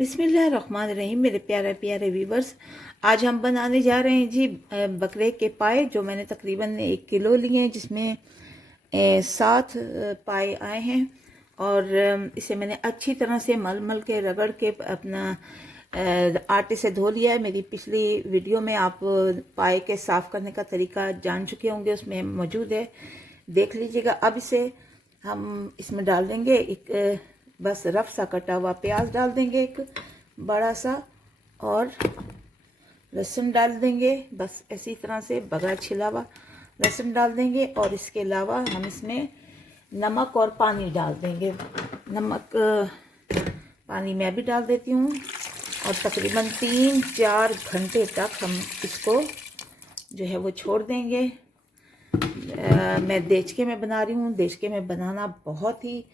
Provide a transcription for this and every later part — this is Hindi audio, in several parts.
बिस्मिल्लाहिर्रहमानिर्रहीम। मेरे प्यारे प्यारे व्यूवर्स, आज हम बनाने जा रहे हैं जी बकरे के पाए, जो मैंने तकरीबन 1 किलो लिए हैं, जिसमें 7 पाए आए हैं। और इसे मैंने अच्छी तरह से मल मल के रगड़ के अपना आटे से धो लिया है। मेरी पिछली वीडियो में आप पाए के साफ़ करने का तरीका जान चुके होंगे, उसमें मौजूद है, देख लीजिएगा। अब इसे हम इसमें डाल देंगे एक बस रफ सा कटा हुआ प्याज डाल देंगे, एक बड़ा सा, और लहसुन डाल देंगे, बस इसी तरह से बगैर छिला हुआ लहसुन डाल देंगे। और इसके अलावा हम इसमें नमक और पानी डाल देंगे। नमक पानी मैं भी डाल देती हूँ, और तकरीबन 3-4 घंटे तक हम इसको जो है वो छोड़ देंगे। मैं देचके में बना रही हूँ। देचके में बनाना बहुत ही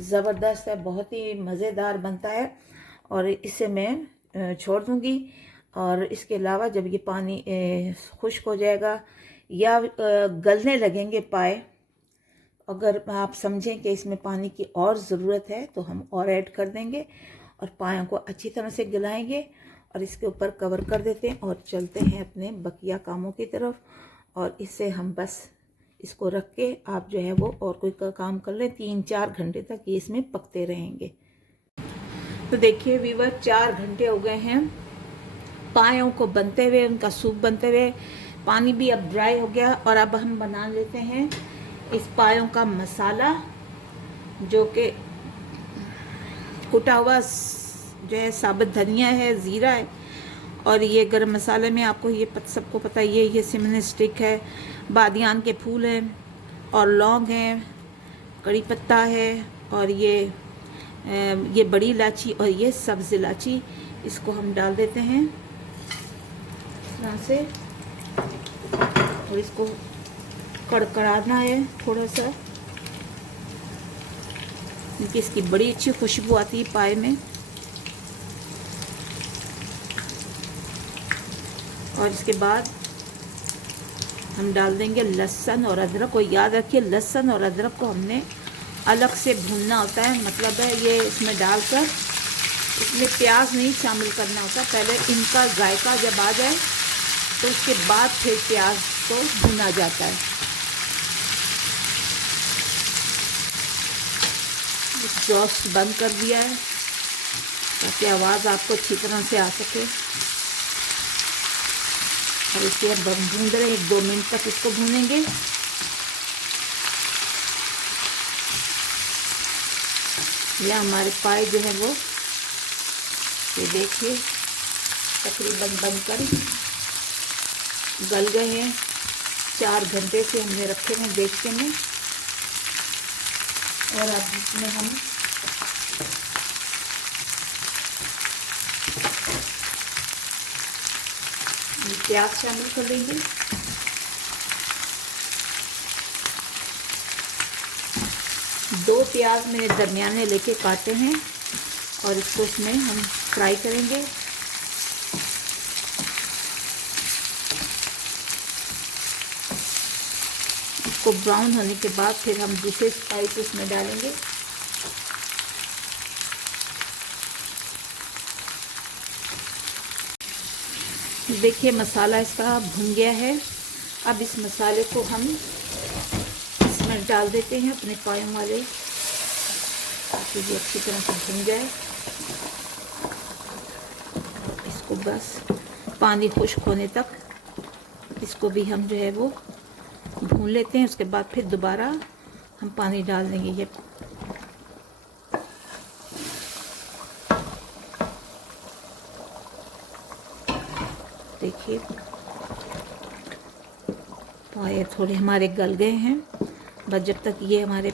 ज़बरदस्त है, बहुत ही मज़ेदार बनता है, और इसे मैं छोड़ दूँगी। और इसके अलावा जब ये पानी खुश्क हो जाएगा या गलने लगेंगे पाए, अगर आप समझें कि इसमें पानी की और ज़रूरत है तो हम और ऐड कर देंगे, और पायों को अच्छी तरह से गलाएंगे और इसके ऊपर कवर कर देते हैं और चलते हैं अपने बकिया कामों की तरफ। और इससे हम बस इसको रख के आप जो है वो और कोई काम कर लें। 3-4 घंटे तक ये इसमें पकते रहेंगे। तो देखिए व्यूअर, 4 घंटे हो गए हैं पायों को बनते हुए, उनका सूप बनते हुए। पानी भी अब ड्राई हो गया, और अब हम बना लेते हैं इस पायों का मसाला, जो कि कुटा हुआ जो है साबुत धनिया है, ज़ीरा है, और ये गरम मसाले में आपको ये सबको पता है, ये सिमरन स्टिक है, बादियान के फूल हैं, और लौंग हैं, कड़ी पत्ता है, और ये बड़ी इलायची और ये सब्ज़ इलायची। इसको हम डाल देते हैं इस तरह से, और इसको कड़कड़ाना है थोड़ा सा, क्योंकि इसकी बड़ी अच्छी खुशबू आती है पाए में। और इसके बाद हम डाल देंगे लहसुन और अदरक। और याद रखिए, लहसुन और अदरक को हमने अलग से भूनना होता है, मतलब है ये इसमें डालकर इसमें प्याज नहीं शामिल करना होता। पहले इनका जायका जब आ जाए तो उसके बाद फिर प्याज को भुना जाता है। एग्जॉस्ट बंद कर दिया है ताकि आवाज़ आपको अच्छी तरह से आ सके। और इसे अब हम भून रहे हैं, 1-2 मिनट तक इसको भूनेंगे। ये हमारे पाए जो है वो, ये देखिए, तकरीबन बनकर गल गए हैं। 4 घंटे से हमने रखे हैं देचके में। और अब इसमें हम प्याज शामिल कर देंगे। दो प्याज मैंने दरमियाने लेके काटे हैं, और इसको इसमें हम फ्राई करेंगे। इसको ब्राउन होने के बाद फिर हम दूसरे स्पाइस इसमें डालेंगे। देखिए मसाला इसका भुन गया है। अब इस मसाले को हम इसमें डाल देते हैं, अपने पायों वाले, ताकि ये अच्छी तरह से भुन जाए। इसको बस पानी खुश्क होने तक इसको भी हम जो है वो भून लेते हैं। उसके बाद फिर दोबारा हम पानी डाल देंगे। ये देखिए पाए थोड़े हमारे गल गए हैं। बस जब तक ये हमारे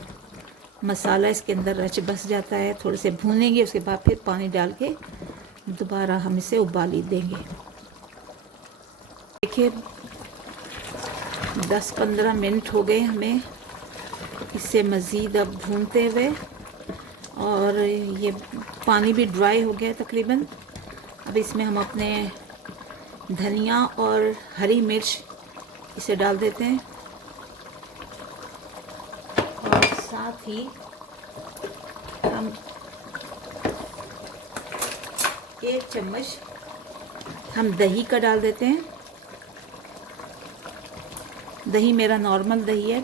मसाला इसके अंदर रच बस जाता है, थोड़े से भूनेंगे। उसके बाद फिर पानी डाल के दोबारा हम इसे उबाली देंगे। देखिए 10-15 मिनट हो गए हमें इसे मज़ीद अब भूनते हुए, और ये पानी भी ड्राई हो गया तकरीबन। अब इसमें हम अपने धनिया और हरी मिर्च इसे डाल देते हैं, और साथ ही हम 1 चम्मच हम दही का डाल देते हैं। दही मेरा नॉर्मल दही है,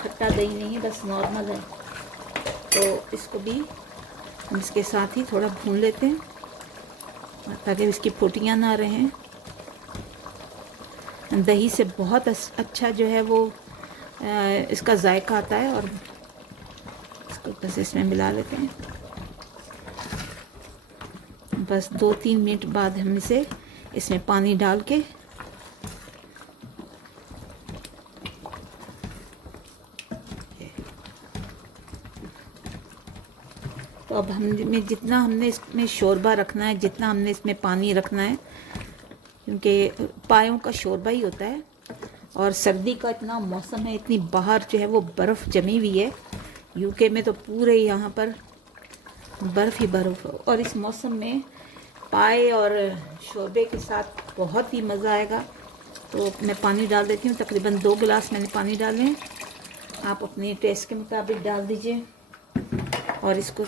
खट्टा दही नहीं है, बस नॉर्मल है। तो इसको भी हम इसके साथ ही थोड़ा भून लेते हैं ताकि इसकी फुटियाँ ना रहें। दही से बहुत अच्छा जो है वो इसका जायका आता है। और इसको बस इसमें मिला लेते हैं। बस 2-3 मिनट बाद हम इसे इसमें पानी डाल के तो अब हमने जितना हमने इसमें शोरबा रखना है, जितना हमने इसमें पानी रखना है, क्योंकि पायों का शोरबा ही होता है और सर्दी का इतना मौसम है, इतनी बाहर जो है वो बर्फ़ जमी हुई है। यूके में तो पूरे यहाँ पर बर्फ़ ही बर्फ़। और इस मौसम में पाए और शोरबे के साथ बहुत ही मज़ा आएगा। तो मैं पानी डाल देती हूँ, तकरीबन 2 गिलास मैंने पानी डाले हैं। आप अपने टेस्ट के मुताबिक डाल दीजिए और इसको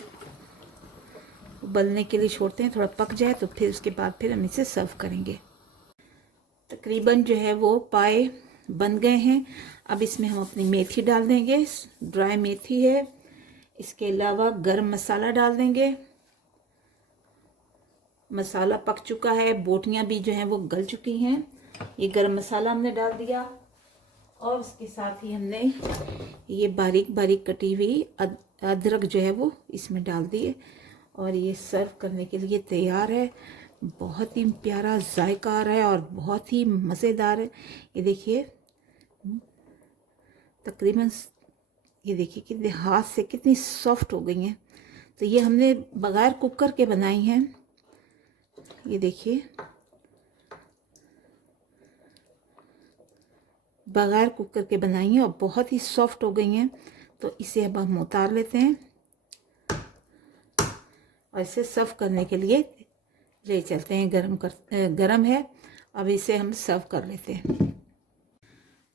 उबलने के लिए छोड़ते हैं। थोड़ा पक जाए तो फिर उसके बाद फिर हम इसे सर्व करेंगे। तकरीबन जो है वो पाए बन गए हैं। अब इसमें हम अपनी मेथी डाल देंगे, ड्राई मेथी है। इसके अलावा गरम मसाला डाल देंगे। मसाला पक चुका है, बोटियां भी जो हैं वो गल चुकी हैं। ये गरम मसाला हमने डाल दिया और उसके साथ ही हमने ये बारीक बारीक कटी हुई अदरक जो है वो इसमें डाल दिए और ये सर्व करने के लिए तैयार है। बहुत ही प्यारा जायका आ रहा है और बहुत ही मज़ेदार है। ये देखिए, तकरीबन ये देखिए कितने हाथ से कितनी सॉफ्ट हो गई हैं। तो ये हमने बगैर कुकर के बनाई हैं। ये देखिए, बगैर कुकर के बनाई हैं और बहुत ही सॉफ्ट हो गई हैं। तो इसे अब हम उतार लेते हैं और इसे सर्व करने के लिए ले चलते हैं। गरम है, अब इसे हम सर्व कर लेते हैं।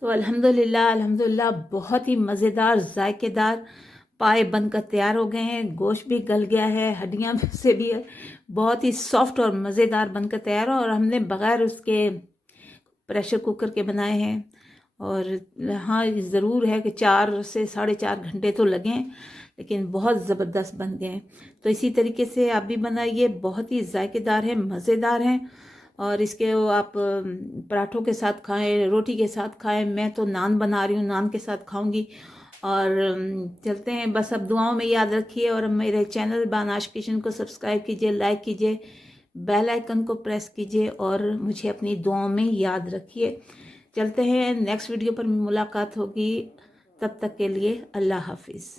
तो अल्हम्दुलिल्लाह अल्हम्दुलिल्लाह बहुत ही मज़ेदार जायकेदार पाए बनकर तैयार हो गए हैं। गोश्त भी गल गया है, हड्डियाँ से भी बहुत ही सॉफ्ट और मज़ेदार बनकर तैयार हो। और हमने बग़ैर उसके प्रेशर कुकर के बनाए हैं। और हाँ, ज़रूर है कि 4 से 4.5 घंटे तो लगें, लेकिन बहुत ज़बरदस्त बन गए हैं। तो इसी तरीके से आप भी बनाइए, बहुत ही जायकेदार है, मज़ेदार हैं। और इसके आप पराठों के साथ खाएं, रोटी के साथ खाएं। मैं तो नान बना रही हूँ, नान के साथ खाऊंगी। और चलते हैं, बस अब दुआओं में याद रखिए और मेरे चैनल बानाश किचन को सब्सक्राइब कीजिए, लाइक कीजिए, बेल आइकन को प्रेस कीजिए और मुझे अपनी दुआओं में याद रखिए। चलते हैं, नेक्स्ट वीडियो पर मुलाकात होगी। तब तक के लिए अल्लाह हाफिज़।